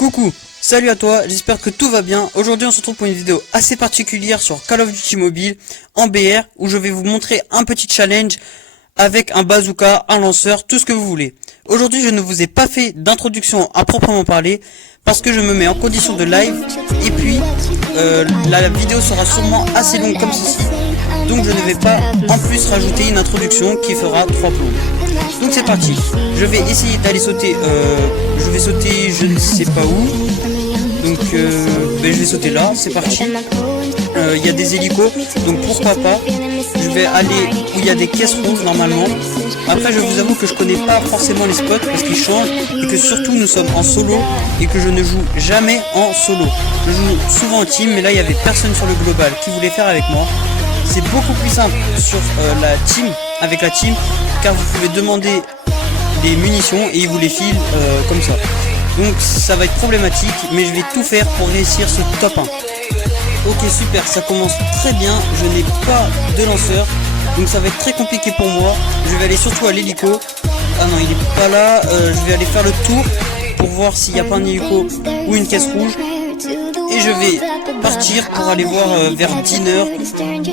Coucou, salut à toi, j'espère que tout va bien. Aujourd'hui on se retrouve pour une vidéo assez particulière sur Call of Duty Mobile en BR où je vais vous montrer un petit challenge avec un bazooka, un lanceur, tout ce que vous voulez. Aujourd'hui je ne vous ai pas fait d'introduction à proprement parler parce que je me mets en condition de live et puis la vidéo sera sûrement assez longue comme ceci. Donc je ne vais pas en plus rajouter une introduction qui fera 3 plombs. Donc c'est parti, je vais essayer d'aller sauter, je vais sauter je ne sais pas où. Donc je vais sauter là, c'est parti. Il y a des hélicos, donc pourquoi pas. Je vais aller où il y a des caisses rouges normalement. Après je vous avoue que je connais pas forcément les spots parce qu'ils changent et que surtout nous sommes en solo et que je ne joue jamais en solo. Je joue souvent en team, mais là il y avait personne sur le global qui voulait faire avec moi. C'est beaucoup plus simple sur la team, avec la team, car vous pouvez demander des munitions et ils vous les filent comme ça. Donc ça va être problématique, mais je vais tout faire pour réussir ce top 1. Ok super, ça commence très bien, je n'ai pas de lanceur, donc ça va être très compliqué pour moi. Je vais aller surtout à l'hélico. Ah non, il est pas là, je vais aller faire le tour pour voir s'il n'y a pas un hélico ou une caisse rouge. Et je vais partir pour aller voir vers Diner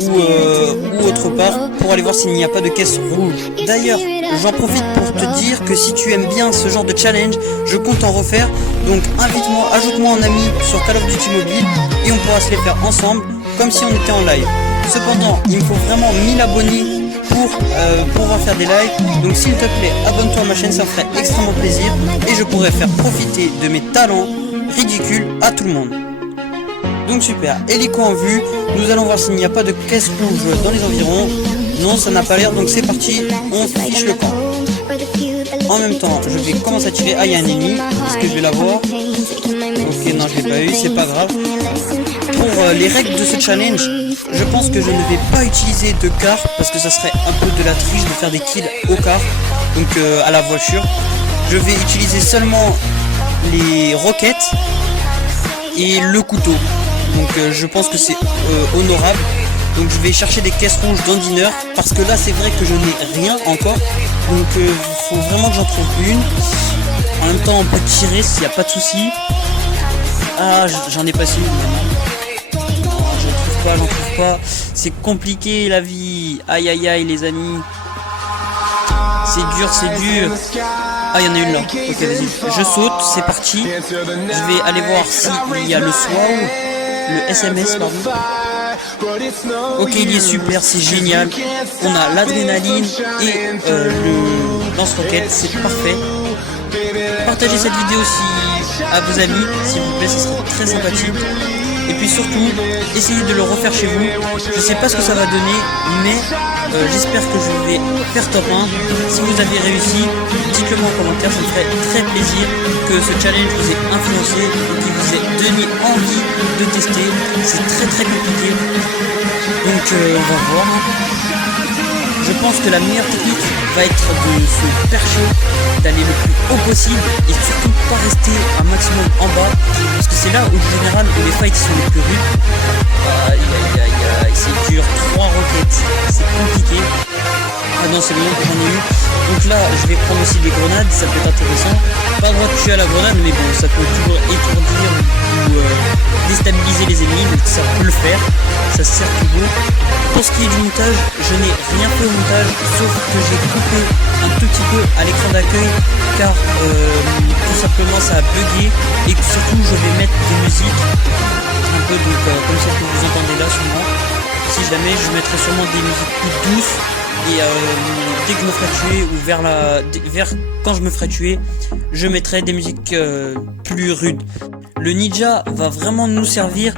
ou autre part pour aller voir s'il n'y a pas de caisse rouge. D'ailleurs, j'en profite pour te dire que si tu aimes bien ce genre de challenge, je compte en refaire. Donc invite-moi, ajoute-moi en ami sur Call of Duty Mobile et on pourra se les faire ensemble comme si on était en live. Cependant, il me faut vraiment 1000 abonnés pour pouvoir faire des lives. Donc s'il te plaît, abonne-toi à ma chaîne, ça me ferait extrêmement plaisir et je pourrais faire profiter de mes talents ridicules à tout le monde. Donc super, hélico en vue, nous allons voir s'il n'y a pas de caisse rouge dans les environs. Non, ça n'a pas l'air, donc c'est parti, on fiche le camp. En même temps, je vais commencer à tirer. Ah, il y a un ennemi, est-ce que je vais l'avoir? Ok, non, je l'ai pas eu, c'est pas grave. Pour les règles de ce challenge, je pense que je ne vais pas utiliser de car, parce que ça serait un peu de la triche de faire des kills au car, donc à la voiture. Je vais utiliser seulement les roquettes et le couteau. Donc je pense que c'est honorable. Donc je vais chercher des caisses rouges dans Diner parce que là c'est vrai que je n'ai rien encore. Donc faut vraiment que j'en trouve une. En même temps on peut tirer s'il n'y a pas de souci. Ah, j'en ai passé une. Non, j'en trouve pas. C'est compliqué la vie. Aïe aïe aïe les amis. C'est dur, c'est dur. Ah, il y en a une là. Ok, vas-y. Je saute, c'est parti. Je vais aller voir s'il y a le SWAT, le SMS, pardon. Ok, il est super, c'est génial. On a l'adrénaline et le lance-roquette, c'est parfait. Partagez cette vidéo à vos amis, s'il vous plaît, ce serait très sympathique. Et puis surtout, essayez de le refaire chez vous. Je sais pas ce que ça va donner, mais j'espère que je vais faire top 1. Si vous avez réussi, dites-le moi en commentaire, ça me ferait très plaisir que ce challenge vous ait influencé et qu'il vous ait donné envie de tester. C'est très très compliqué. Donc on va voir. Je pense que la meilleure technique va être de se percher, d'aller le plus haut possible et surtout pas rester un maximum en bas parce que c'est là où en général où les fights sont les plus rudes. Aïe aïe aïe aïe, c'est dur, 3 roquettes, c'est compliqué. Ah non c'est bon, j'en ai eu. Donc là je vais prendre aussi des grenades, ça peut être intéressant. Pas le droit de tuer à la grenade mais bon ça peut toujours étourdir ou déstabiliser les ennemis, donc ça peut le faire, ça sert toujours. Pour ce qui est du montage, je n'ai rien fait au montage, sauf que j'ai coupé un tout petit peu à l'écran d'accueil, car tout simplement ça a bugué, et surtout je vais mettre des musiques, un peu donc, comme ça que vous entendez là sûrement. Si jamais, je mettrai sûrement des musiques plus douces, et dès que je me ferai tuer, ou vers quand je me ferai tuer, je mettrai des musiques plus rudes. Le ninja va vraiment nous servir.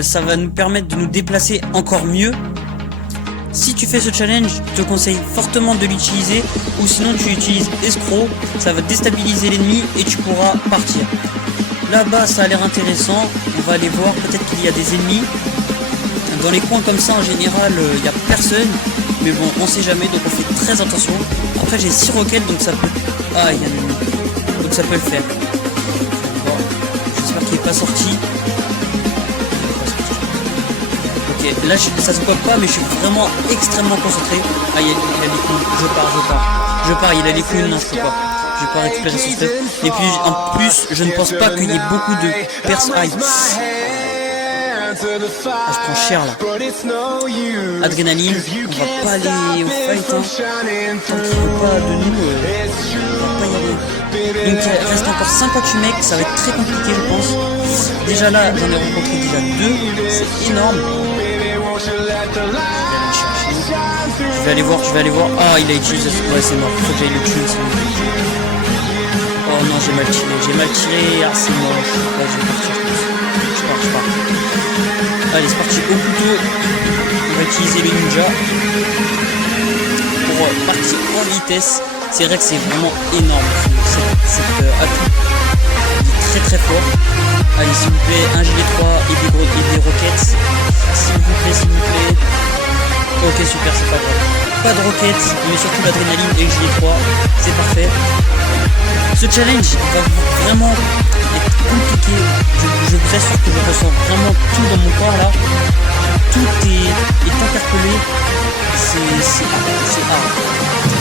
Ça va nous permettre de nous déplacer encore mieux. Si tu fais ce challenge, je te conseille fortement de l'utiliser, ou sinon tu utilises escroc, ça va déstabiliser l'ennemi et tu pourras partir. Là-bas ça a l'air intéressant, on va aller voir, peut-être qu'il y a des ennemis. Dans les coins comme ça en général il n'y a personne, mais bon on sait jamais donc on fait très attention. Après j'ai 6 roquettes donc ça peut... Ah il y a un ennemi, donc ça peut le faire. Bon, j'espère qu'il n'est pas sorti. Ok, là ça se voit pas mais je suis vraiment extrêmement concentré. Ah il a les couilles, je pars, il a les couilles, non je peux pas. je vais pas récupérer son stuff. Et puis en plus, je ne pense pas qu'il y ait beaucoup de perso. Aïe. Ah, je prends cher là. Adrénaline, on va pas aller au fight, hein. Tant qu'il veut pas de nous, on va pas y aller. Donc il reste encore 58 mecs, ça va être très compliqué je pense. Déjà là, j'en ai rencontré déjà 2, c'est énorme. Je vais aller voir. Ah, il a utilisé. Ouais, c'est mort. Faut que j'aille le tuer aussi. Oh non, j'ai mal tiré. Ah, c'est mort. Ouais, je vais partir. Je pars. Allez, c'est parti. Au couteau. On va utiliser le ninja pour partir en vitesse. C'est vrai que c'est vraiment énorme. Cet atout. Il est très fort. Allez, s'il vous plaît, un gilet 3 et des roquettes. S'il vous plaît. Ok, super, c'est pas grave. Pas de roquettes, mais surtout l'adrénaline et le gilet 3. C'est parfait. Ce challenge va vraiment être compliqué. Je vous assure que je ressens vraiment tout dans mon corps là. Tout est interpellé. C'est hard.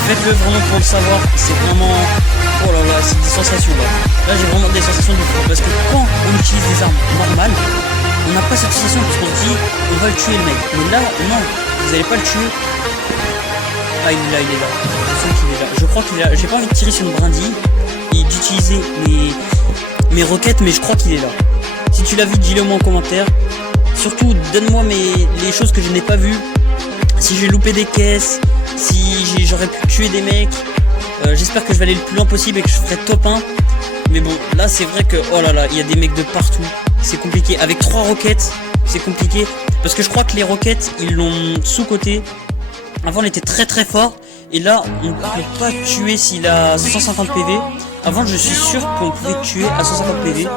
Faites-le vraiment pour le savoir. C'est vraiment... Oh là là, c'est des sensations là. Là j'ai vraiment des sensations de fou. Parce que quand on utilise des armes normales, on n'a pas cette sensation parce qu'on se dit on va le tuer le mec. Mais là, non, vous allez pas le tuer. Ah, il est là. Je crois qu'il est là. J'ai pas envie de tirer sur une brindille et d'utiliser mes roquettes, mais je crois qu'il est là. Si tu l'as vu, dis-le moi en commentaire. Surtout, donne-moi les choses que je n'ai pas vues. Si j'ai loupé des caisses, si j'aurais pu tuer des mecs. J'espère que je vais aller le plus loin possible et que je ferai top 1. Mais bon, là c'est vrai que, oh là là, il y a des mecs de partout. C'est compliqué. Avec 3 roquettes, c'est compliqué. Parce que je crois que les roquettes, ils l'ont sous-coté. Avant, on était très fort. Et là, on ne peut pas tuer s'il a 150 PV. Avant, je suis sûr qu'on pouvait tuer à 150 PV.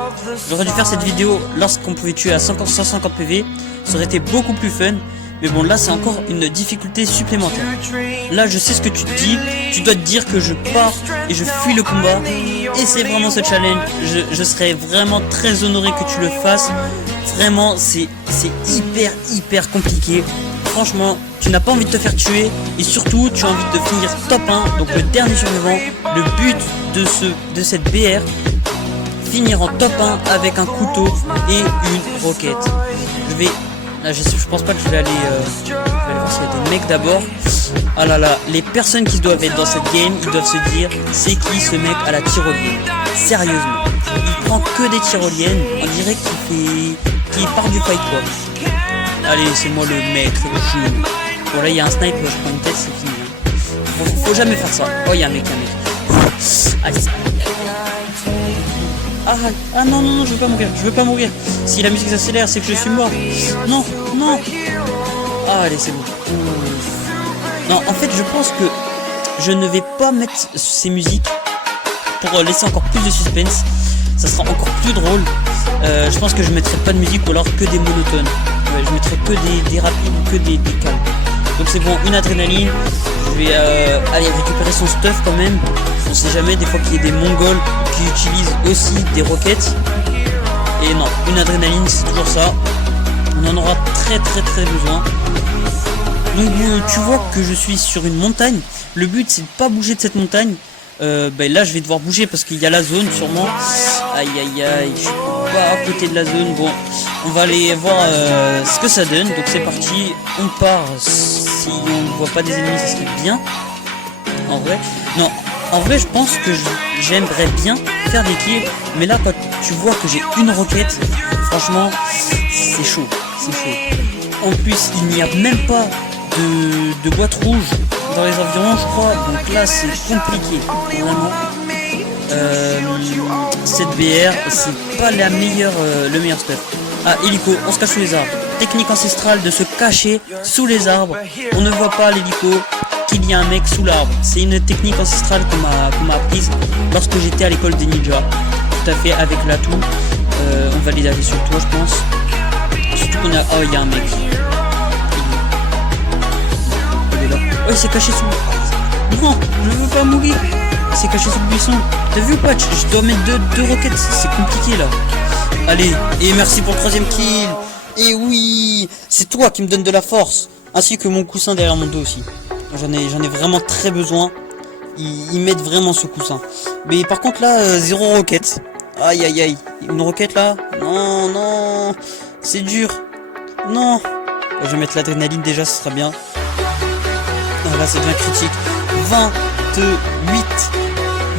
J'aurais dû faire cette vidéo lorsqu'on pouvais tuer à 150 PV. Ça aurait été beaucoup plus fun. Mais bon, là, c'est encore une difficulté supplémentaire. Là, je sais ce que tu te dis. Tu dois te dire que je pars et je fuis le combat. Et c'est vraiment ce challenge. Je serais vraiment très honoré que tu le fasses. Vraiment, c'est hyper compliqué. Franchement, tu n'as pas envie de te faire tuer. Et surtout, tu as envie de finir top 1. Donc le dernier survivant. Le but de cette BR, finir en top 1 avec un couteau et une roquette. Là, je pense pas que je vais aller voir s'il y a des mecs d'abord. Ah là là, les personnes qui doivent être dans cette game, ils doivent se dire, c'est qui ce mec à la tyrolienne? Sérieusement, il prend que des tyroliennes. On dirait qu'il part du fight quoi. Allez, c'est moi le maître, le jeu. Bon là, il y a un snipe, je prends une tête, c'est fini. Faut jamais faire ça. Oh, il y a un mec. Allez, Ah non, je veux pas mourir. Si la musique s'accélère, c'est que je suis mort. Non. Ah, allez, c'est bon. Non, en fait, je pense que je ne vais pas mettre ces musiques pour laisser encore plus de suspense. Ça sera encore plus drôle. Je pense que je mettrai pas de musique ou alors que des monotones. Ouais, je mettrai que des rapides ou que des calmes. Donc c'est bon, une adrénaline. Je vais aller récupérer son stuff quand même. On sait jamais, des fois qu'il y a des mongols qui utilisent aussi des roquettes. Et non, une adrénaline, c'est toujours ça. On en aura très besoin. Donc tu vois que je suis sur une montagne. Le but c'est de pas bouger de cette montagne. Là je vais devoir bouger parce qu'il y a la zone sûrement. Aïe, je suis pas à côté de la zone. Bon, on va aller voir ce que ça donne. Donc c'est parti, on part. Si on ne voit pas des ennemis, ça serait bien. En vrai, non. En vrai, je pense que j'aimerais bien faire des kills. Mais là, quand tu vois que j'ai une roquette, franchement, c'est chaud. En plus, il n'y a même pas de boîte rouge dans les environs, je crois. Donc là, c'est compliqué. Vraiment. Cette BR, c'est pas le meilleur stuff. Ah, hélico, on se cache sous les arbres. Technique ancestrale de se cacher sous les arbres. On ne voit pas l'hélico qu'il y a un mec sous l'arbre. C'est une technique ancestrale qu'on m'a apprise lorsque j'étais à l'école des ninjas. Tout à fait, avec l'atout. On va les aller sur toi, je pense. Surtout qu'on a... Oh, il y a un mec. Il est là. Oh, il s'est caché sous... Non, je veux pas mourir. Il s'est caché sous le buisson. T'as vu ou pas? Je dois mettre deux roquettes. C'est compliqué, là. Allez, et merci pour le 3ème kill. Et oui, c'est toi qui me donne de la force. Ainsi que mon coussin derrière mon dos aussi. J'en ai vraiment très besoin. ils mettent vraiment ce coussin. Mais par contre là, zéro roquette. Aïe aïe aïe. Une roquette là? Non, non. C'est dur. Non. Je vais mettre l'adrénaline déjà, ce sera bien. Ah, là, ça devient critique.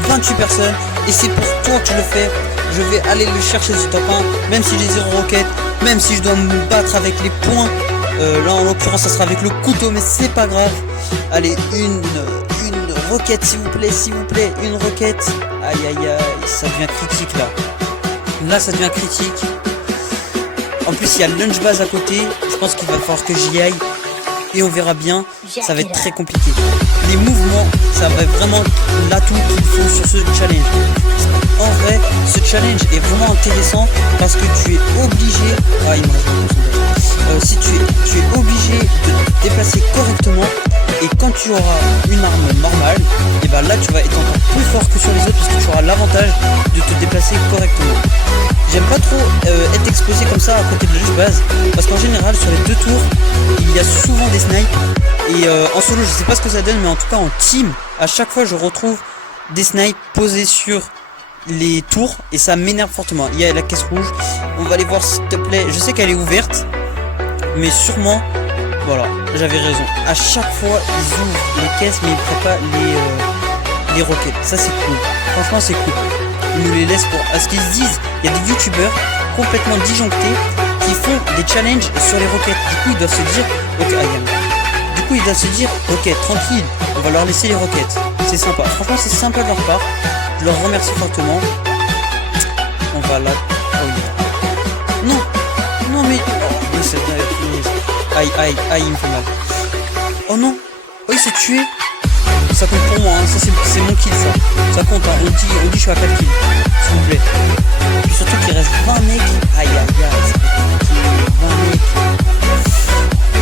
28 personnes. Et c'est pour toi que je le fais. Je vais aller le chercher ce top 1. Même si j'ai zéro roquette. Même si je dois me battre avec les poings. Là, en l'occurrence, ça sera avec le couteau. Mais c'est pas grave. Allez, une roquette, s'il vous plaît. S'il vous plaît. Une roquette. Aïe, aïe, aïe. Ça devient critique, là. Là, ça devient critique. En plus, il y a le lunch base à côté. Je pense qu'il va falloir que j'y aille. Et on verra bien. Ça va être très compliqué. Les mouvements, ça va être vraiment l'atout qu'il faut sur ce challenge. En vrai, ce challenge est vraiment intéressant parce que tu es obligé. Ah, il me reste si tu es obligé de te déplacer correctement. Et quand tu auras une arme normale, et ben là tu vas être encore plus fort que sur les autres puisque tu auras l'avantage de te déplacer correctement. J'aime pas trop être exposé comme ça à côté de la lunch base parce qu'en général sur les 2 tours il y a souvent des snipes et en solo je sais pas ce que ça donne mais en tout cas en team à chaque fois je retrouve des snipes posés sur les tours et ça m'énerve fortement. Il y a la caisse rouge, on va aller voir s'il te plaît, je sais qu'elle est ouverte mais sûrement voilà, j'avais raison. À chaque fois, ils ouvrent les caisses, mais ils prennent pas les roquettes. Ça, c'est cool. Franchement, c'est cool. Ils nous les laissent pour... À ce qu'ils se disent, il y a des youtubeurs complètement disjonctés qui font des challenges sur les roquettes. Du coup, ils doivent se dire... Ok, tranquille, on va leur laisser les roquettes. C'est sympa. Franchement, c'est sympa de leur part. Je leur remercie fortement. On va là... Oh, oui. Non. Non, mais... Oh, oui, c'est bien. Aïe, aïe, aïe, il me fait mal. Oh non. Oh, il s'est tué. Ça compte pour moi, hein. Ça c'est mon kill, ça. Ça compte, hein. On dit je suis à 4 kills. S'il vous plaît. Et puis surtout qu'il reste 20 mecs. Aïe, aïe, aïe. 20 mecs.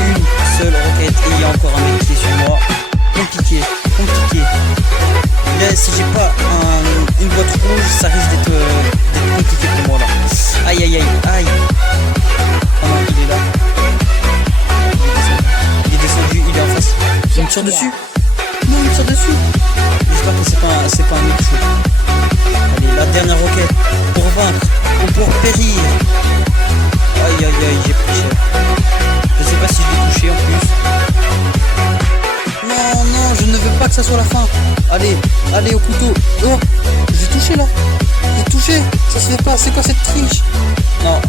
Une seule roquette. Et il y a encore un mec qui est sur moi. Compliqué. Là, si j'ai pas une boîte rouge, ça risque d'être compliqué pour moi, là. Aïe, aïe, aïe, aïe. Oh non, il est là. Il est en face. Il me tire dessus. Non, il me tire dessus. J'espère que c'est pas un mec chaud. Allez, la dernière roquette. Pour vaincre ou pour périr. Aïe, aïe, aïe, j'ai pris cher. Je sais pas si je l'ai touché en plus. Non, non, je ne veux pas que ça soit la fin. Allez, allez au couteau. Oh, j'ai touché là. J'ai touché. Ça se fait pas. C'est quoi cette triche? Non.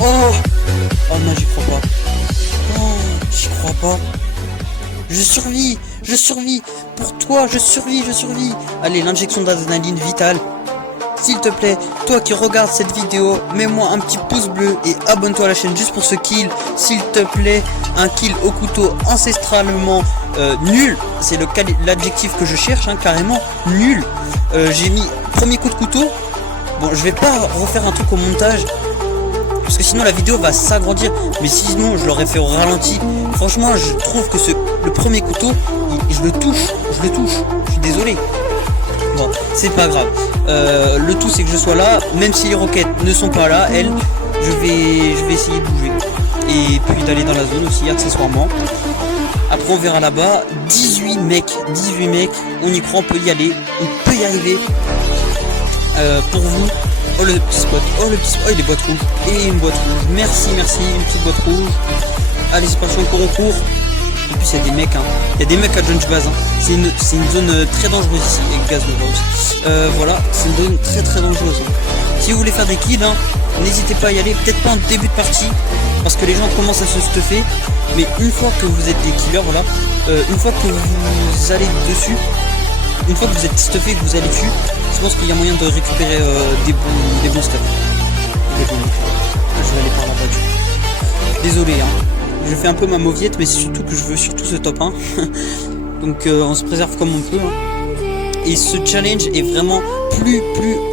Oh. Oh non, j'y crois pas. Oh, j'y crois pas. Je survis, pour toi, je survis. Allez, l'injection d'adrénaline vitale. S'il te plaît, toi qui regardes cette vidéo, mets-moi un petit pouce bleu et abonne-toi à la chaîne juste pour ce kill. S'il te plaît, un kill au couteau ancestralement nul. C'est l'adjectif que je cherche, hein, carrément, nul. J'ai mis premier coup de couteau. Bon, je vais pas refaire un truc au montage. Parce que sinon la vidéo va s'agrandir. Mais sinon je l'aurais fait au ralenti. Franchement je trouve que le premier couteau je le touche. Je suis désolé. Bon c'est pas grave. Le tout c'est que je sois là. Même si les roquettes ne sont pas là, elles, je vais essayer de bouger. Et puis d'aller dans la zone aussi accessoirement. Après on verra là-bas. 18 mecs. On y croit, on peut y aller. On peut y arriver. Pour vous. Oh le petit spot, oh il est boîte rouge. Et une boîte rouge, merci, une petite boîte rouge. Allez c'est parti, encore on court. En plus il y a des mecs, hein. Il y a des mecs à Lunch Base, hein. C'est une zone très dangereuse ici. Et gaz le voit aussi. Voilà, c'est une zone très dangereuse, hein. Si vous voulez faire des kills, hein, n'hésitez pas à y aller. Peut-être pas en début de partie, parce que les gens commencent à se stuffer. Mais une fois que vous êtes des killers, voilà, une fois que vous allez dessus, une fois que vous êtes stuffé, que vous allez dessus, je pense qu'il y a moyen de récupérer des bons stuff. Je vais aller par là-bas du coup. Désolé, hein. Je fais un peu ma mauviette, mais c'est surtout que je veux surtout ce top 1. Donc on se préserve comme on peut, hein. Et ce challenge est vraiment, plus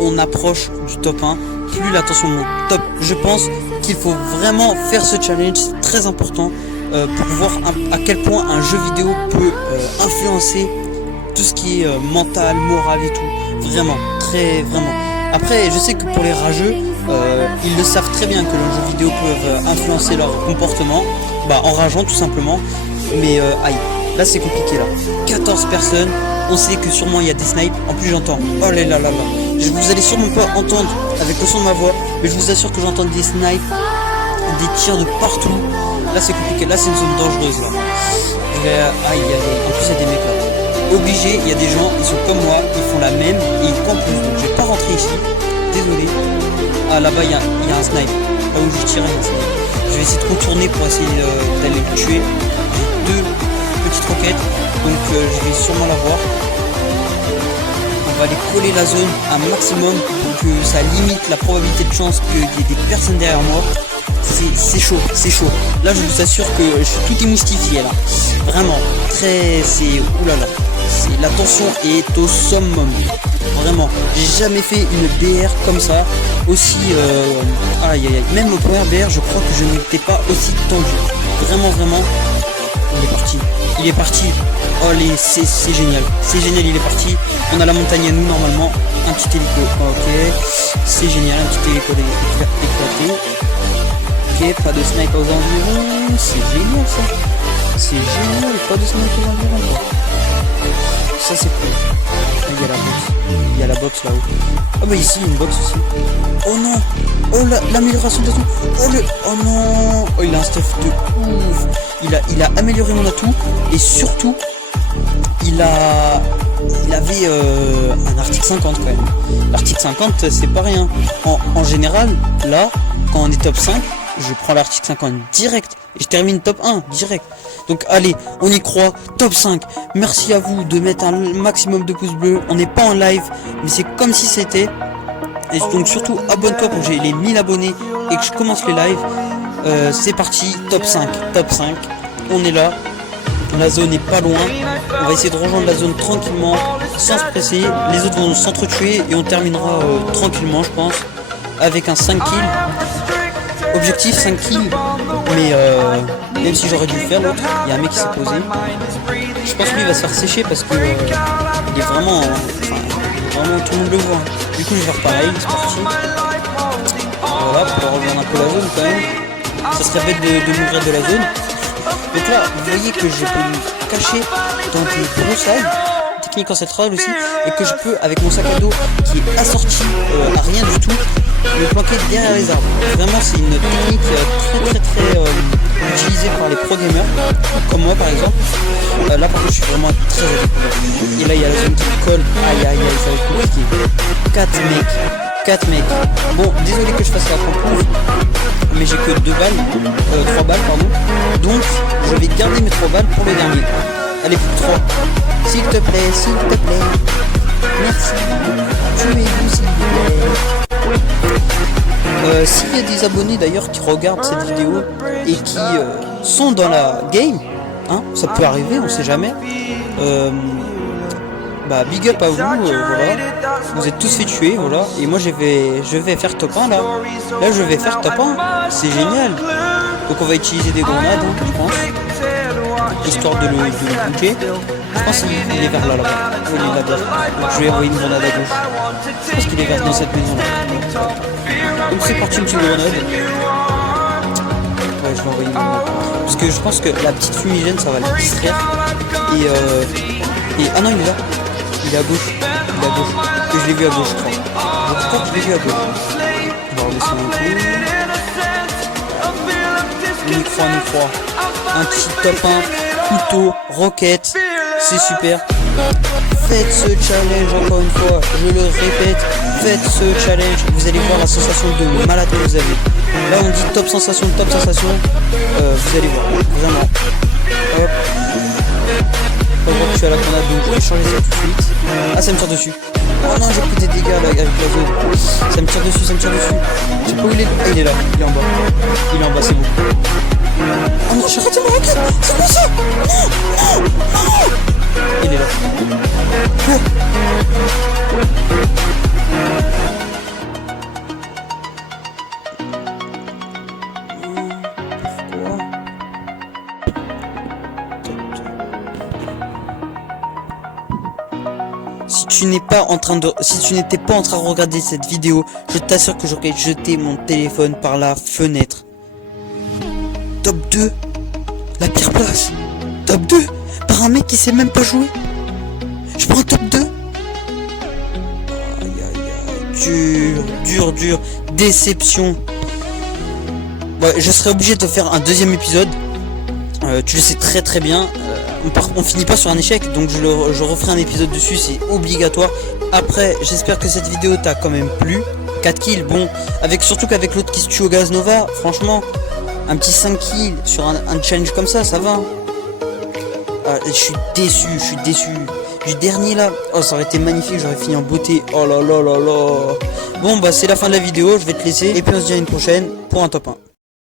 on approche du top 1, plus la tension monte. Top. Je pense qu'il faut vraiment faire ce challenge, c'est très important pour voir à quel point un jeu vidéo peut influencer tout ce qui est mental, moral et tout. Vraiment. Après, je sais que pour les rageux, ils le savent très bien que les jeux vidéo peuvent influencer leur comportement, en rageant tout simplement. Mais aïe, Là c'est compliqué là. 14 personnes. On sait que sûrement il y a des snipes. En plus j'entends. Oh là là là là. Vous allez sûrement pas entendre avec le son de ma voix. Mais je vous assure que j'entends des snipes. Des tirs de partout. Là c'est compliqué. Là c'est une zone dangereuse là. Aïe aïe aïe. En plus il y a des mecs là. Obligé, il y a des gens, ils sont comme moi, ils font la même et ils campent plus. Donc je vais pas rentrer ici. Désolé. Ah là-bas il y a un snipe. Là où je tire, il y a un snipe. Je vais essayer de contourner pour essayer d'aller le tuer. J'ai 2 petites roquettes. Donc je vais sûrement l'avoir. On va aller coller la zone un maximum pour que ça limite la probabilité de chance qu'il y ait des personnes derrière moi. C'est chaud, c'est chaud. Là je vous assure que je suis tout émoustifié là. Vraiment, c'est oulala. La tension est au summum. Vraiment, j'ai jamais fait une BR comme ça. Aussi, aïe aïe aïe. Même au premier BR, je crois que je n'étais pas aussi tendu. Vraiment, vraiment. Il est parti. Il est parti. Oh c'est génial. C'est génial, il est parti. On a la montagne à nous normalement. Un petit hélico. Ok. C'est génial, un petit hélico éclaté. Ok, pas de snipe aux environs. C'est génial ça. C'est génial, pas de snipe aux environs quoi. Ça c'est cool. Ah, il y a la box. Il y a la box là-haut. Ah bah ici, une box aussi. Oh non. Oh l'amélioration de l'atout. Oh non. Oh il a un stuff de ouf. Il a amélioré mon atout. Et surtout, il avait un article 50 quand même. L'article 50 c'est pas rien. En général, là, quand on est top 5, je prends l'article 50 direct et je termine top 1 direct. Donc allez, on y croit, top 5. Merci à vous de mettre un maximum de pouces bleus. On n'est pas en live, mais c'est comme si c'était. Et donc surtout abonne-toi pour que j'ai les 1000 abonnés et que je commence les lives. C'est parti, top 5, top 5. On est là. La zone est pas loin. On va essayer de rejoindre la zone tranquillement, sans se presser. Les autres vont s'entretuer et on terminera tranquillement, je pense, avec un 5 kills. Objectif 5 kills, mais même si j'aurais dû le faire l'autre, il y a un mec qui s'est posé. Je pense que lui il va se faire sécher parce que il est vraiment, vraiment tout le monde le voit. Du coup je vais faire pareil, c'est parti. Voilà, pour rejoindre un peu la zone quand même. Ça serait bête de mourir de la zone. Donc là, vous voyez que je peux me cacher dans des broussailles, technique ancestrale aussi, et que je peux, avec mon sac à dos qui est assorti à rien du tout, me planquer derrière les arbres. Vraiment, c'est une technique très utilisée par les pro gamers, comme moi par exemple. Là par contre, je suis vraiment très à découvert. Et là, il y a la zone qui me colle. Aïe aïe aïe, ça va être compliqué. 4 mecs. Bon, désolé que je fasse la compo, mais j'ai que 2 balles, 3 balles pardon. Donc, je vais garder mes 3 balles pour le dernier. Allez, plus que 3. S'il te plaît, s'il te plaît. Merci. Tuez-vous s'il vous plaît. S'il y a des abonnés d'ailleurs qui regardent cette vidéo et qui sont dans la game, hein, ça peut arriver, on sait jamais. Bah big up à vous, voilà. Vous êtes tous fait tuer, voilà. Et moi je vais faire top 1 là. Là je vais faire top 1. C'est génial. Donc on va utiliser des grenades, hein, je pense. Histoire de le bouger. Je pense qu'il est vers là là-bas. Il est là-bas. Donc je vais envoyer une grenade à gauche. Je pense qu'il est vers dans cette maison là. Donc c'est parti, une petite grenade. Ouais, je vais envoyer une grenade. Parce que je pense que la petite fumigène ça va le distraire. Et ah non, il est là. Il est à gauche. Il est à gauche. Que je l'ai vu à gauche, je crois. Je crois que je l'ai vu à gauche. On va redescendre un peu. On y croit. Un petit top 1. Couteau, roquette. C'est super. Faites ce challenge encore une fois. Je le répète. Faites ce challenge. Vous allez voir la sensation de malade que vous avez. Là, on dit top sensation. Vous allez voir. Vraiment. Hop. On voit que je suis à la grenade, donc je vais changer ça tout de suite. Ah, ça me tire dessus. Oh non, j'ai pris des dégâts là, avec la zone. Ça me tire dessus. Je sais pas où il est. Ah, il est là, il est en bas. C'est bon. Oh non, j'ai raté ma roquette. C'est quoi ça? Non. Il est là. Quoi? Si tu n'étais pas en train de regarder cette vidéo, je t'assure que j'aurais jeté mon téléphone par la fenêtre. Top 2, la pire place. Top 2, par un mec qui sait même pas jouer. Je prends un top 2. Aïe aïe aïe, dur, déception. Ouais, je serais obligé de te faire un deuxième épisode. Tu le sais très bien. On finit pas sur un échec, donc je referai un épisode dessus, c'est obligatoire. Après, j'espère que cette vidéo t'a quand même plu. 4 kills, bon, surtout qu'avec l'autre qui se tue au gaz Nova, franchement, un petit 5 kills sur un challenge comme ça va. Je suis déçu. Du dernier là, oh ça aurait été magnifique, j'aurais fini en beauté. Oh là là là là. Bon bah c'est la fin de la vidéo, je vais te laisser et puis on se dit à une prochaine pour un top 1.